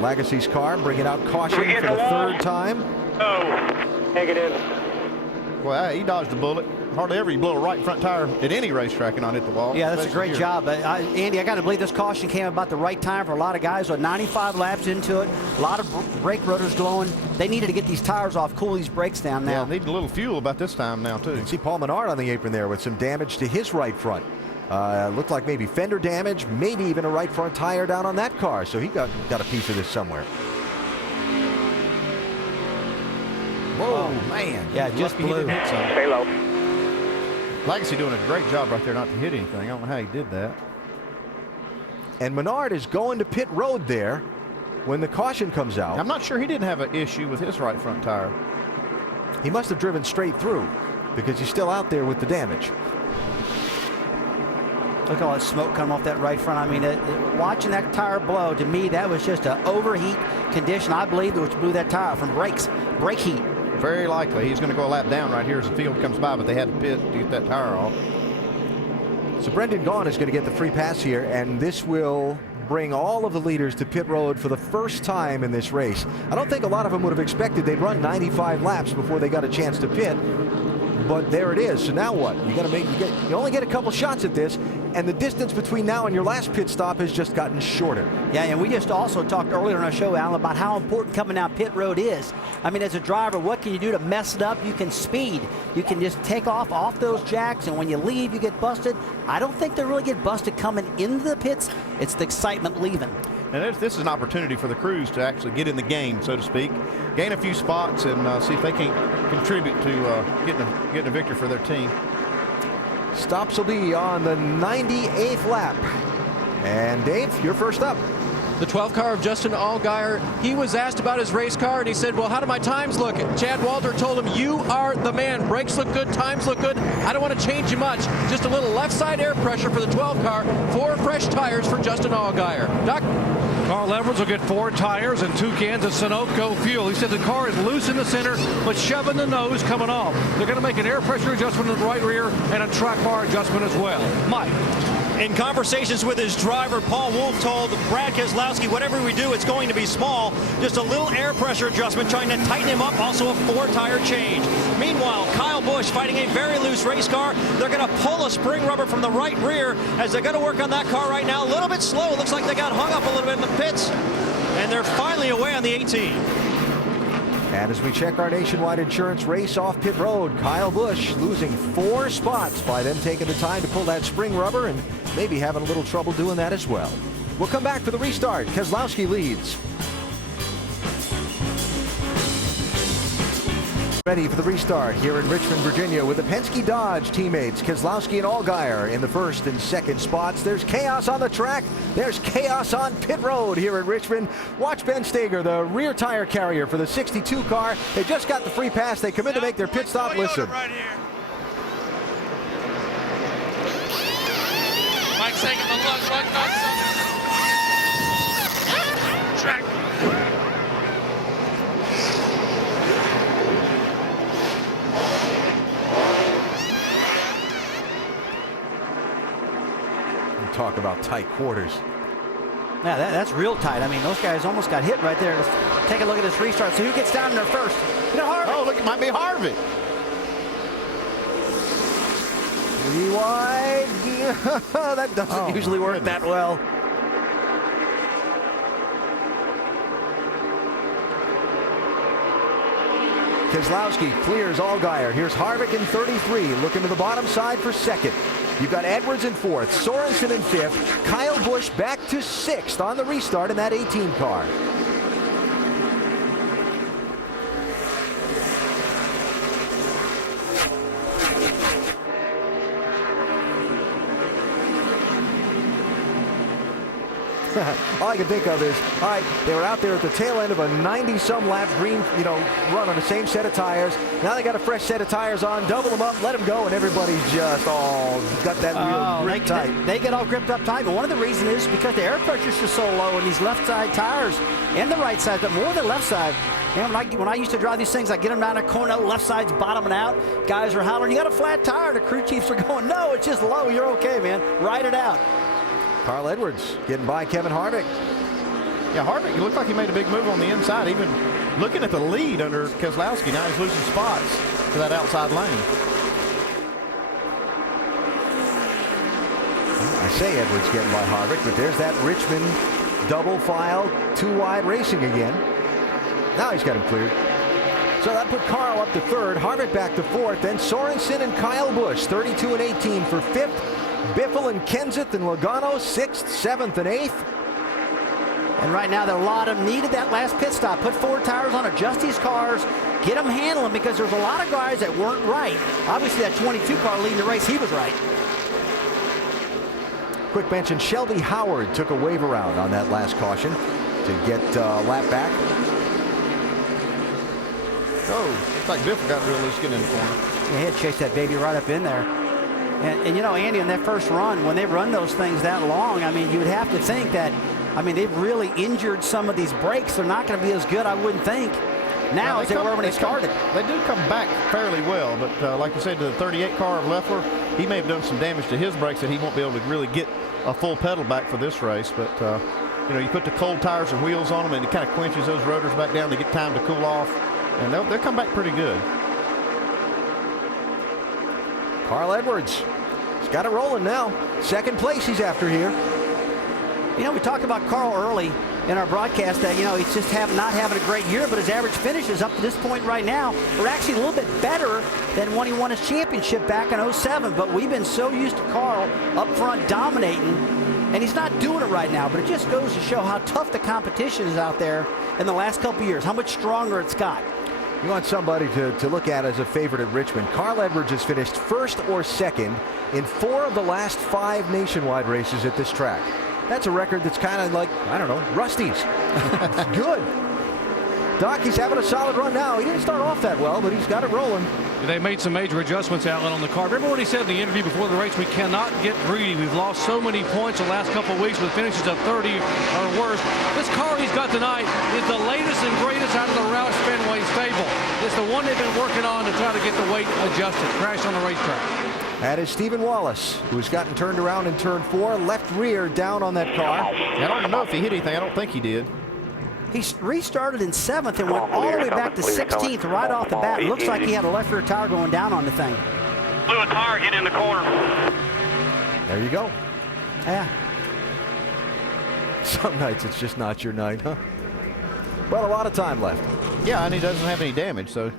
Legacy's car bringing out caution for the third time. Oh, negative. Well, he dodged the bullet. Hardly ever you blow a right front tire at any racetrack and not hit the wall. Yeah, that's a great job. Andy, I got to believe this caution came about the right time for a lot of guys. With 95 laps into it, a lot of brake rotors glowing. They needed to get these tires off, cool these brakes down now. Yeah, needing a little fuel about this time now, too. You can see Paul Menard on the apron there with some damage to his right front. Looked like maybe fender damage, maybe even a right front tire down on that car. So he got a piece of this somewhere. Whoa, man. Yeah, just blew. Stay low. Legacy doing a great job right there not to hit anything. I don't know how he did that. And Menard is going to pit road there when the caution comes out. I'm not sure he didn't have an issue with his right front tire. He must have driven straight through because he's still out there with the damage. Look at all that smoke coming off that right front. I mean, watching that tire blow, to me, that was just an overheat condition, I believe, which blew that tire from brake heat. Very likely. He's going to go a lap down right here as the field comes by, but they had to pit to get that tire off. So Brendan Gaughan is going to get the free pass here, and this will bring all of the leaders to pit road for the first time in this race. I don't think a lot of them would have expected they'd run 95 laps before they got a chance to pit. But there it is. So now what? You only get a couple shots at this, and the distance between now and your last pit stop has just gotten shorter. Yeah, and we just also talked earlier on our show, Alan, about how important coming down pit road is. I mean, as a driver, what can you do to mess it up? You can speed. You can just take off those jacks, and when you leave, you get busted. I don't think they really get busted coming into the pits. It's the excitement leaving. And this is an opportunity for the crews to actually get in the game, so to speak, gain a few spots, and see if they can contribute to getting a victory for their team. Stops will be on the 98th lap. And Dave, you're first up. The 12th car of Justin Allgaier, he was asked about his race car, and he said, well, how do my times look? Chad Walter told him, you are the man. Brakes look good, times look good. I don't want to change you much. Just a little left side air pressure for the 12 car. 4 fresh tires for Justin Allgaier. Doc? Carl Edwards will get 4 tires and 2 cans of Sunoco fuel. He said the car is loose in the center, but shoving the nose coming off. They're going to make an air pressure adjustment in the right rear and a track bar adjustment as well. Mike. In conversations with his driver, Paul Wolfe told Brad Keselowski, whatever we do, it's going to be small. Just a little air pressure adjustment, trying to tighten him up. Also a 4-tire change. Meanwhile, Kyle Busch fighting a very loose race car. They're going to pull a spring rubber from the right rear as they're going to work on that car right now. A little bit slow. Looks like they got hung up a little bit in the pits. And they're finally away on the 18. And as we check our nationwide insurance race off pit road, Kyle Busch losing 4 spots by them taking the time to pull that spring rubber and maybe having a little trouble doing that as well. We'll come back for the restart. Keselowski leads. Ready for the restart here in Richmond, Virginia with the Penske Dodge teammates Keselowski and Allgaier in the first and second spots. There's chaos on the track. There's chaos on pit road here in Richmond. Watch Ben Steger, the rear tire carrier for the 62 car. They just got the free pass. They come in to make their pit stop. Listen. Right here. Mike's taking the lug nuts. Track. Talk about tight quarters. Yeah, that's real tight. I mean, those guys almost got hit right there. Let's take a look at this restart. So who gets down in there first? Harvick. Oh, look, it might be Harvick. 3 wide. That doesn't usually work that well. Keselowski clears Allgaier. Here's Harvick in 33, looking to the bottom side for second. You've got Edwards in 4th, Sorensen in 5th, Kyle Busch back to 6th on the restart in that 18 car. All I can think of is, all right, they were out there at the tail end of a 90-some lap green, run on the same set of tires. Now they got a fresh set of tires on, double them up, let them go, and everybody's just all got that wheel gripped tight. They get all gripped up tight, but one of the reasons is because the air pressure's just so low in these left side tires and the right side, but more the left side. Man, when I used to drive these things, I get them down a corner, left side's bottoming out. Guys are hollering, you got a flat tire. The crew chiefs are going, no, it's just low. You're okay, man. Ride it out. Carl Edwards getting by Kevin Harvick. Yeah, Harvick, it looked like he made a big move on the inside, even looking at the lead under Keselowski. Now he's losing spots to that outside lane. I say Edwards getting by Harvick, but there's that Richmond double file, 2-wide racing again. Now he's got him cleared. So that put Carl up to third, Harvick back to fourth, then Sorensen and Kyle Busch, 32 and 18 for fifth. Biffle and Kenseth and Logano, 6th, 7th, and 8th. And right now, a lot of them needed that last pit stop. Put 4 tires on, adjust these cars, get them handling, because there's a lot of guys that weren't right. Obviously, that 22 car leading the race, he was right. Quick mention, Shelby Howard took a wave around on that last caution to get a lap back. Oh, looks like Biffle got real loose getting in the corner. Yeah, he had chased that baby right up in there. And you know, Andy, in that first run, when they run those things that long, I mean, you would have to think that, I mean, they've really injured some of these brakes. They're not going to be as good, I wouldn't think, now as they were when they started. They do come back fairly well, but like you said, to the 38 car of Leffler, he may have done some damage to his brakes that he won't be able to really get a full pedal back for this race. But, you know, you put the cold tires and wheels on them, and it kind of quenches those rotors back down to get time to cool off, and they'll come back pretty good. Carl Edwards, he's got it rolling now. Second place he's after here. You know, we talked about Carl early in our broadcast that, you know, he's just not having a great year, but his average finishes up to this point right now are actually a little bit better than when he won his championship back in 07. But we've been so used to Carl up front dominating, and he's not doing it right now. But it just goes to show how tough the competition is out there in the last couple of years, how much stronger it's got. You want somebody to look at as a favorite at Richmond. Carl Edwards has finished first or second in 4 of the last 5 nationwide races at this track. That's a record that's kind of like, I don't know, Rusty's. Good. Doc, he's having a solid run now. He didn't start off that well, but he's got it rolling. They made some major adjustments, Alan, on the car. Remember what he said in the interview before the race? We cannot get greedy. We've lost so many points the last couple of weeks with finishes of 30 or worse. This car he's got tonight is the latest and greatest out of the Roush Fenway stable. It's the one they've been working on to try to get the weight adjusted. Crashed on the racetrack. That is Stephen Wallace, who's gotten turned around in turn 4, left rear down on that car. I don't know if he hit anything. I don't think he did. He restarted in 7th and went all the way back to 16th right off the bat. It looks like he had a left rear tire going down on the thing. Blew a tire, get in the corner. There you go. Yeah. Some nights it's just not your night, huh? Well, a lot of time left. Yeah, and he doesn't have any damage, so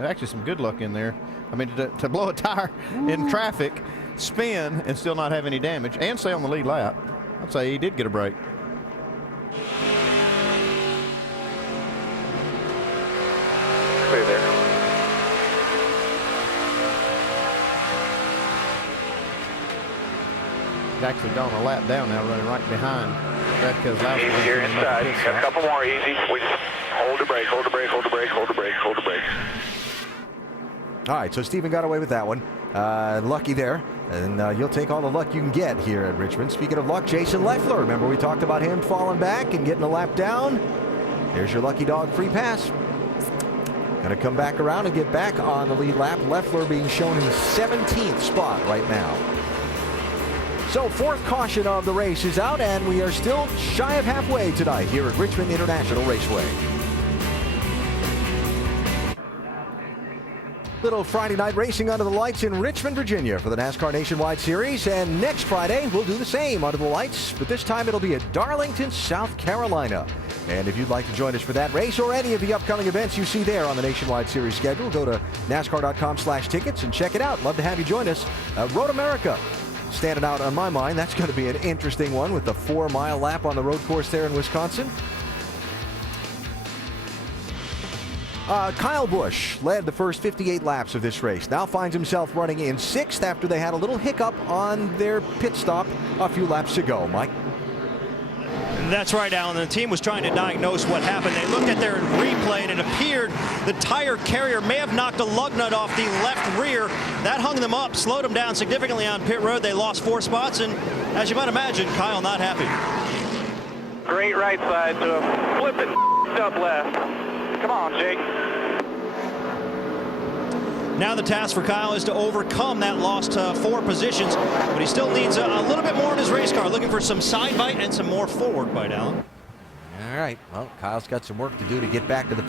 actually some good luck in there. I mean, to blow a tire in traffic, spin, and still not have any damage, and stay on the lead lap, I'd say he did get a break. Clear there. He's actually gone a lap down now, running right behind that Keselowski. You're inside. Got a couple more easy. We just hold the brake, hold the brake, hold the brake, hold the brake, hold the brake. All right, so Stephen got away with that one. Lucky there. And you'll take all the luck you can get here at Richmond. Speaking of luck, Jason Leffler. Remember we talked about him falling back and getting a lap down? There's your lucky dog free pass. Going to come back around and get back on the lead lap. Leffler being shown in the 17th spot right now. So 4th caution of the race is out, and we are still shy of halfway tonight here at Richmond International Raceway. Little Friday night racing under the lights in Richmond, Virginia for the NASCAR Nationwide Series. And next Friday, we'll do the same under the lights, but this time it'll be at Darlington, South Carolina. And if you'd like to join us for that race or any of the upcoming events you see there on the Nationwide Series schedule, go to NASCAR.com/tickets and check it out. Love to have you join us. Road America standing out on my mind. That's going to be an interesting one with the 4-mile lap on the road course there in Wisconsin. Kyle Busch led the first 58 laps of this race. Now finds himself running in 6th after they had a little hiccup on their pit stop a few laps ago. Mike? That's right, Alan. The team was trying to diagnose what happened. They looked at their replay, and it appeared the tire carrier may have knocked a lug nut off the left rear. That hung them up, slowed them down significantly on pit road. They lost 4 spots, and as you might imagine, Kyle not happy. Great right side to a flipping up left. Come on, Jake. Now the task for Kyle is to overcome that lost 4 positions, but he still needs a little bit more in his race car, looking for some side bite and some more forward bite, Alan. All right. Well, Kyle's got some work to do to get back to the